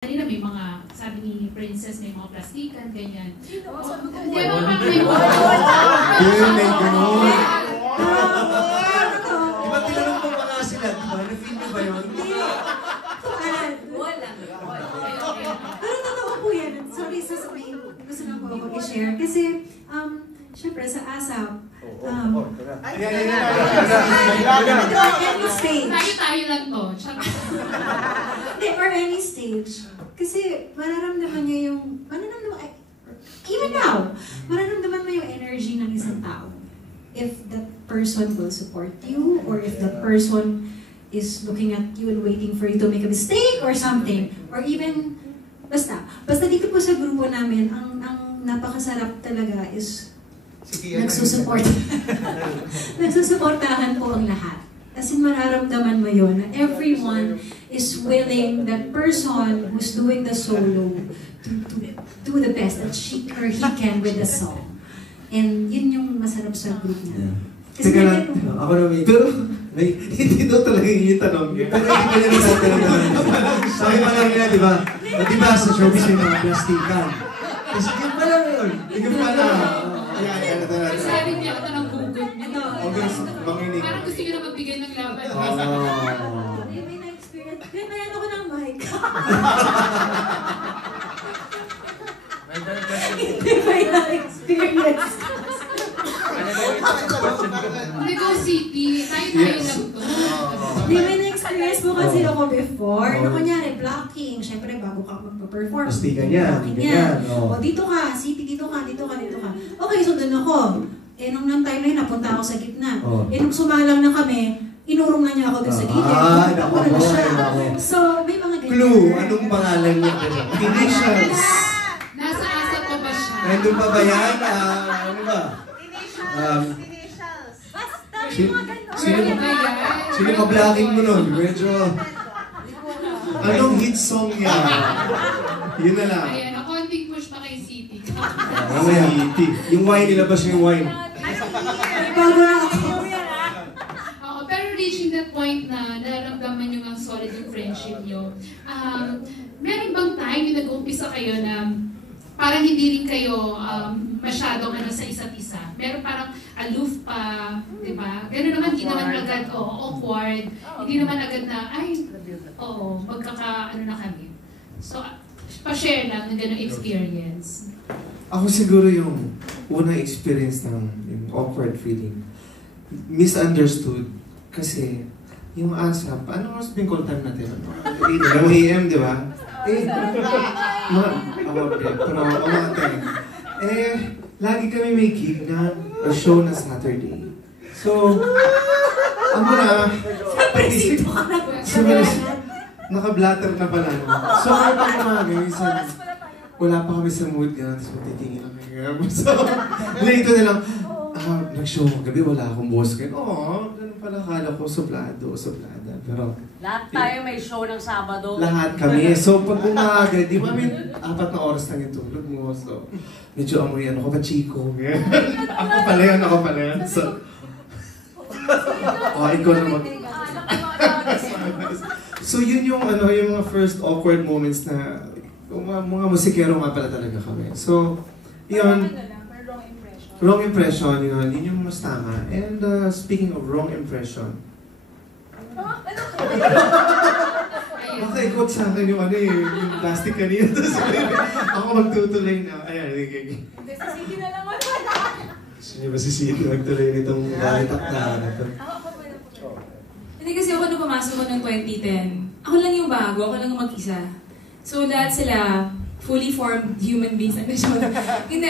Kanina may mga, sabi ni Princess, may mga plastikan, ganyan. Hindi ba tinanong mo pa nga sila, diba? Na-feel mo ba yun? Wala. Pero totoo po yan. Sorry, sasabihin. Gusto lang po ako i-share. Kasi, syempre sa ASAP, any stage. Tayo lang to. Or any stage. Kasi mararamdaman niya yung, even now, mararamdaman mo yung energy ng isang tao. If that person will support you, or if that person is looking at you and waiting for you to make a mistake or something, or even, basta dito po sa grupo namin, ang napakasarap talaga is nagsusupport. Nagsusuportahan po ang lahat. Kasi mararamdaman mo yun na everyone is willing, that person who's doing the solo, to do the best that she or he can with the song. And yun yung masarap sa group niya. Teka lang, ako na pero hindi daw talaga yung tanong niya. Pero hindi pa niya nasatanong. Sabi pa lang niya, di ba? O di ba sa showbiz yung mga plastikan? Kasi yun pa lang yun. Yun pa lang. Sabi niya, ito ng gugot. Parang gusto niyo na magbigay ng laban. May na-experience. May ano ko ng mic. Hindi may na-experience. Hindi ko city. Tayo lang to. Hindi may na-experience mo kasi ako before. Na kunyari, blocking. Siyempre, bago ka magpa-perform. Plastikan yan. O, dito ka. City, dito ka. Okay, so dun ako. Nung time na yun, napunta ako sa gitna. Nung sumalang na kami, inurong na niya ako dun sa gilid. Ako na siya. So, may mga ganyan. Clue, anong pangalan niya? Initials. Nasa asa ko ba siya? Nandun pa ba yan? Ano ba? Initials. Sino pa-blocking mo nun? Medyo... Anong hit song niya? Yun na lang. Ayan, a konting push pa kay City. Yung wine, nilabas yung wine. Pero reaching that point na nararamdaman nyo ang solid yung friendship nyo, meron bang time yung nag-uumpisa kayo na parang hindi rin kayo masyadong sa isa't isa? Meron parang aloof pa, di ba? Gano'n naman, hindi naman agad, awkward. Hindi naman agad na, na kami. So, pa-share lang ng gano'ng experience. Ako siguro yung unang experience ng yung awkward feeling. Misunderstood. Kasi yung ASAP, ano oras ba yung call time natin? 8 AM, di ba? Lagi kami may gig na show na Saturday. So, naka-blatter na pala. So, ano pa kumagay? Wala pa kami sa mood gano'n, tapos matitingin lang kami. So, later na lang, nag-show gabi, wala akong boss kayo. Ganun pala, akala ko, suplada. Pero, lahat tayo may show ng Sabado. Lahat kami. So, pag umaga, di ba may 4 na oras lang yung tulog mo. So, medyo amoy, ano ka ba, Chico? Ako pala yan. So, ikaw naman. So, yun yung mga first awkward moments na mga musikero nga pala talaga kami. So, yun. Wrong impression, yun yung mas tama. And speaking of wrong impression, maka-ikot sa akin yung yung plastic kanina. Ako magtutuloy na. Ayan, Hindi, sa city na lang wala. Sino ba si City magtuloy nitong balitak na ito? Hindi kasi ako nung pumasok ko noong 2010. Ako lang yung bago, ako lang yung mag-isa. So lahat sila, fully formed human beings. Hindi,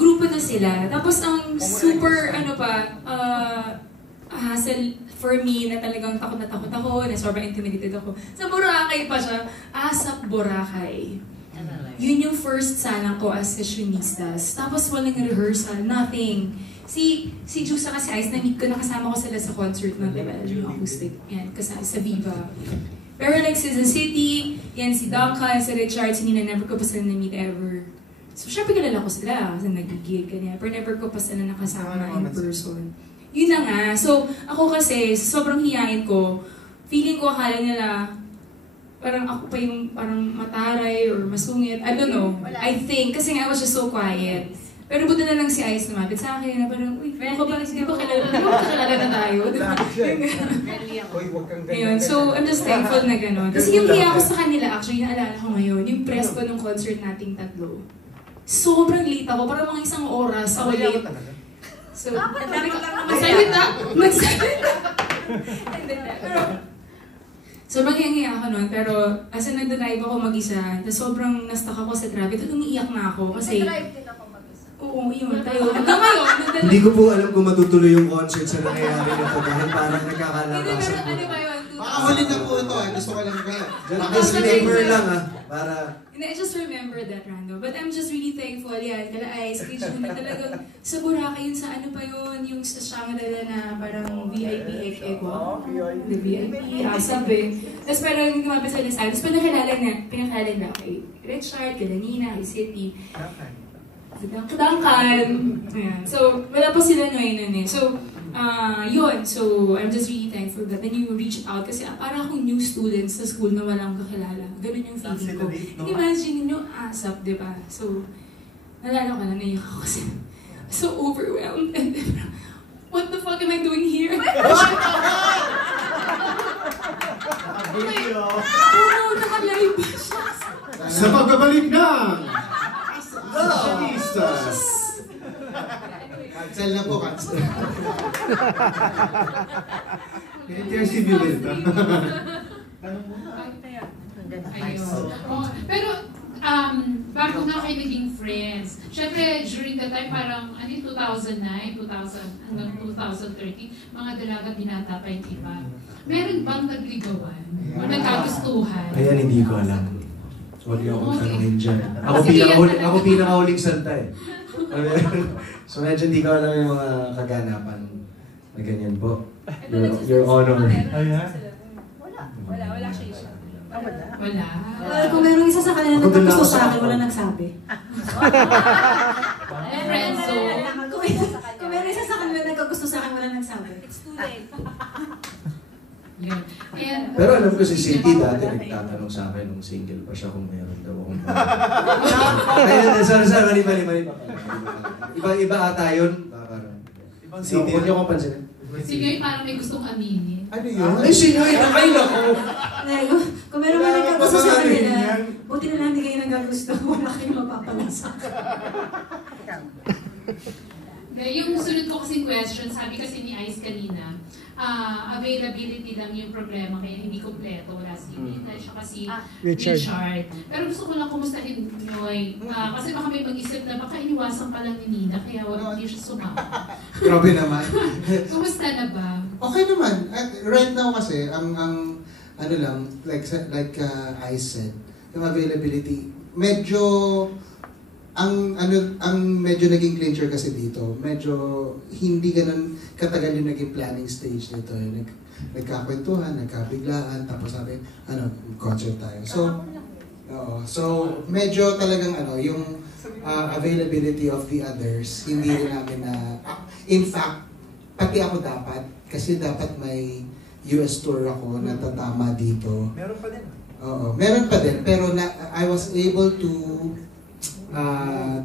grupo na sila. Tapos ang super, hassle for me na talagang takot na takot ako, na sobrang intimidated ako. Sa Boracay pa siya, ASAP Boracay. Yun yung first salang ko as fashionistas. Tapos walang rehearsal, nothing. Si Juice kasi Ice, na-meet ko, nakasama ko sila sa concert ng yung acoustic. Yan, kasama sa Viva. Pero like sa City, yan si Daka, si Richard, si Nina, never ko pa sila na-meet ever. So syempre kilala ko sila kasi nag-gig ganyan. Pero never ko pa sila nakasama in person. Yun na nga. So ako kasi, sobrang hiyain ko, feeling ko akala nila, parang ako pa yung parang mataray or masungit. I don't know. I think, kasi nga I was just so quiet. Pero buti na lang si Ice lumapit sa akin na parang, uy, ako ba, di ba kakilala na tayo? Di ba? Ayun, so I'm just thankful na gano'n. Kasi yung hiya ko sa kanila, actually, naalala ko ngayon, yung press ko nung concert nating tatlo. Sobrang late ako, parang mga 1 oras ako late. So, magsalita. Pero, sobrang hiya ako nun, pero as in nagdadrive ako mag-isa, tapos sobrang na-stuck ako sa traffic, at umiiyak na ako kasi... Oo, yun, tayo. Hanggang ngayon, Hindi ko po alam kung matutuloy yung concert sa nangyayari nito dahil parang Hindi, nagkakalakasan pero po. ano ba yun? Makahuli na po ito gusto ko lang kaya. Disclaimer lang para... Hindi, I just remember that, Rando. But I'm just really thankful, yan, kala Ice, kay June, na talagang sa Boracay yun, sa ano pa yun, yung sa Shangri-La na parang VIP Eco. The VIP, ASAP eh. Tapos parang kumapit sa Las Altas, pero pinakilala na kay Richard, kay Nina, kay City. Kadangkan. Ayan. So, wala po sila ngayon eh. So, yun. So, I'm just really thankful that then you reached out kasi para akong new student sa school na walang kakilala. Ganun yung feeling ko. Imagine nyo, ASAP, di ba? So, nalala ko na naiyak ako kasi so overwhelmed. And what the fuck am I doing here? Oh, naka-live pa siya. Sa pagbabalik ng Fashionistas! Cancel na po, cancel. Interview din ito. Ayun. Oh, pero, bago nga kayo naging friends, syempre, during that time, parang, 2009, 2000, hanggang 2013, mga dalaga binata pa yung iba. Meron bang nagligawan? O nagkagustuhan? Ayan, hindi ko alam. Huwag niyo akong tanongin dyan. Ako Sige, pinakahuling salta eh. So medyo hindi ko alam yung mga kaganapan na ganyan po. Your Honor. Wala siya isa. Wala. Kung merong isa sa kanila Ako doon nagkagusto ako sa sa akin, ako. wala nagsabi. Friendzone. Kung meron isa sa kanila nagkagusto sa akin, wala nagsabi. Yun. And, Pero alam ko si City dati nagtatanong sa akin nung single pa siya kung meron daw akong Ayun, sorry, mali. Iba ata yun. Ibang City. Huwag niyo akong pansinin. si Gay parang may gustong aminin. Ano yun? Ay, sino yun? Ay, naku! Kung meron man nagkagusto sa kanila, buti na lang hindi kayo nagkagusto, wala kayong mapapalasa. Yung sunod ko kasing question, sabi kasi ni Ice kanina, availability lang yung problema kaya hindi kompleto. Wala si Nina, siya kasi Richard. Pero gusto ko lang kumustahin nyo kasi baka may mag-isip na baka iniwasan pa lang ni Nina kaya hindi siya sumama. Grabe naman. Kumusta na ba? Okay naman. Right now kasi, ang ano lang, like I said, yung availability, medyo ang medyo naging clincher kasi dito, medyo hindi ganun katagal yung naging planning stage nito. Nagkakwentuhan, nagkabiglaan, tapos sabi, concert tayo. So medyo talagang yung availability of the others, hindi rin namin na, in fact, pati ako dapat, kasi dapat may US tour ako na tatama dito. Meron pa din. Oo, meron pa din, pero I was able to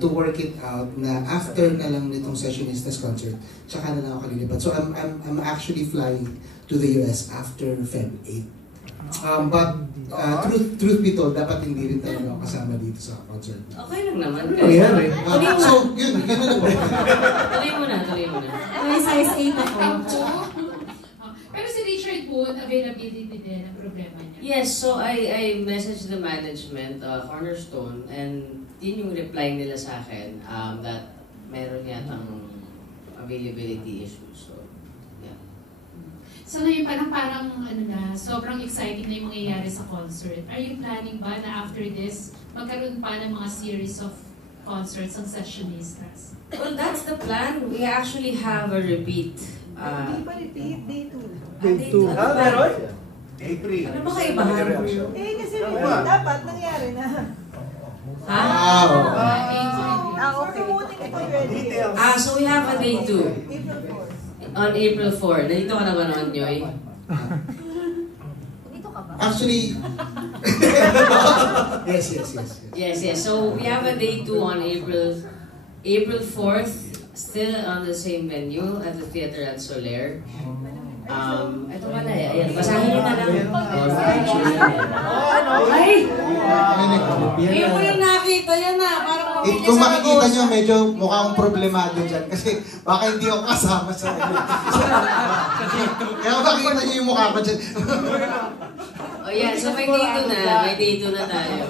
work it out na after na lang nitong Sessionistas concert, tsaka na lang ako kalilipat. So I'm actually flying to the US after Feb 8. But truth be told, dapat hindi rin talaga ako kasama dito sa concert. Okay lang naman. Nangyari. So, yun na lang po. Tuloy mo na. May size 8 ako. Pero si Richard po, availability din ang problema niya. Yes, so I messaged the management, Cornerstone, and yun yung reply nila sa akin that meron yatang availability issues. So, yeah. So ngayon parang sobrang exciting na yung mangyayari sa concert. Are you planning ba na after this, magkaroon pa ng mga series of concerts ang Sessionistas? Well, that's the plan. We actually have a repeat. Hindi pa repeat, day 2. Day 2. Meron? April. Ano ba kaibahan? Kasi dapat nangyari na. Ha? Okay. Promoting ito already. So we have a day 2. April 4. On April 4. Nandito ka na ba noon, Yoy? Dito ka ba? Actually, Yes. So we have a day 2 on April 4th, still on the same venue at the theater at Soler. Ito pala eh. Ayan, basahin nyo na lang. Ay! Ngayon mo yung nakita yan na. Parang Kung makikita nyo, medyo mukhang problemado dyan. Kasi baka hindi ako kasama sa kaya makikita nyo yung mukha ko dyan. So may day 2 na tayo.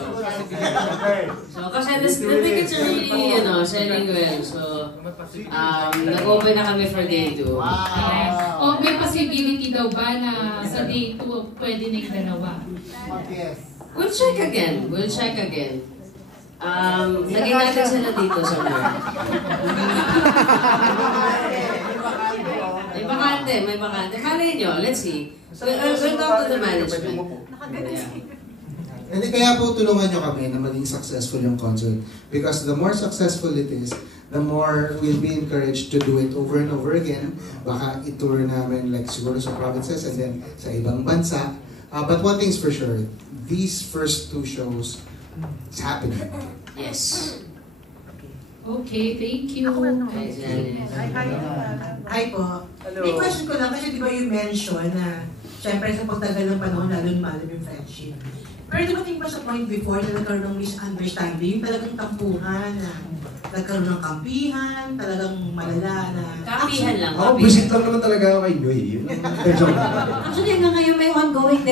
So kasi the tickets are really, selling well. So, nag-open na kami for day 2. O may possibility daw ba na sa day 2 pwede na yung dalawa? We'll check again. Lagyan natin sila dito somewhere. May bakante. Malay nyo, let's see. We'll talk to the management. Hindi, kaya po tulungan nyo kami na maging successful yung concert. Because the more successful it is, the more we'll be encouraged to do it over and over again. Baka itour namin like siguro sa provinces and then sa ibang bansa. But one thing's for sure, these first 2 shows, it's happening. Yes. Okay, thank you. Hi po. May question ko lang kasi di ba you mentioned na syempre sa pagtagal ng panahon lalo lumalim yung friendship. Pero dumating ba sa point before na nagkaroon ng misunderstanding, yung talagang tampuhan na nagkaroon ng kampihan, talagang malala na... Kampihan lang. Ako, visit lang naman talaga ako kay Noy. Actually, hanggang ngayon may ongoing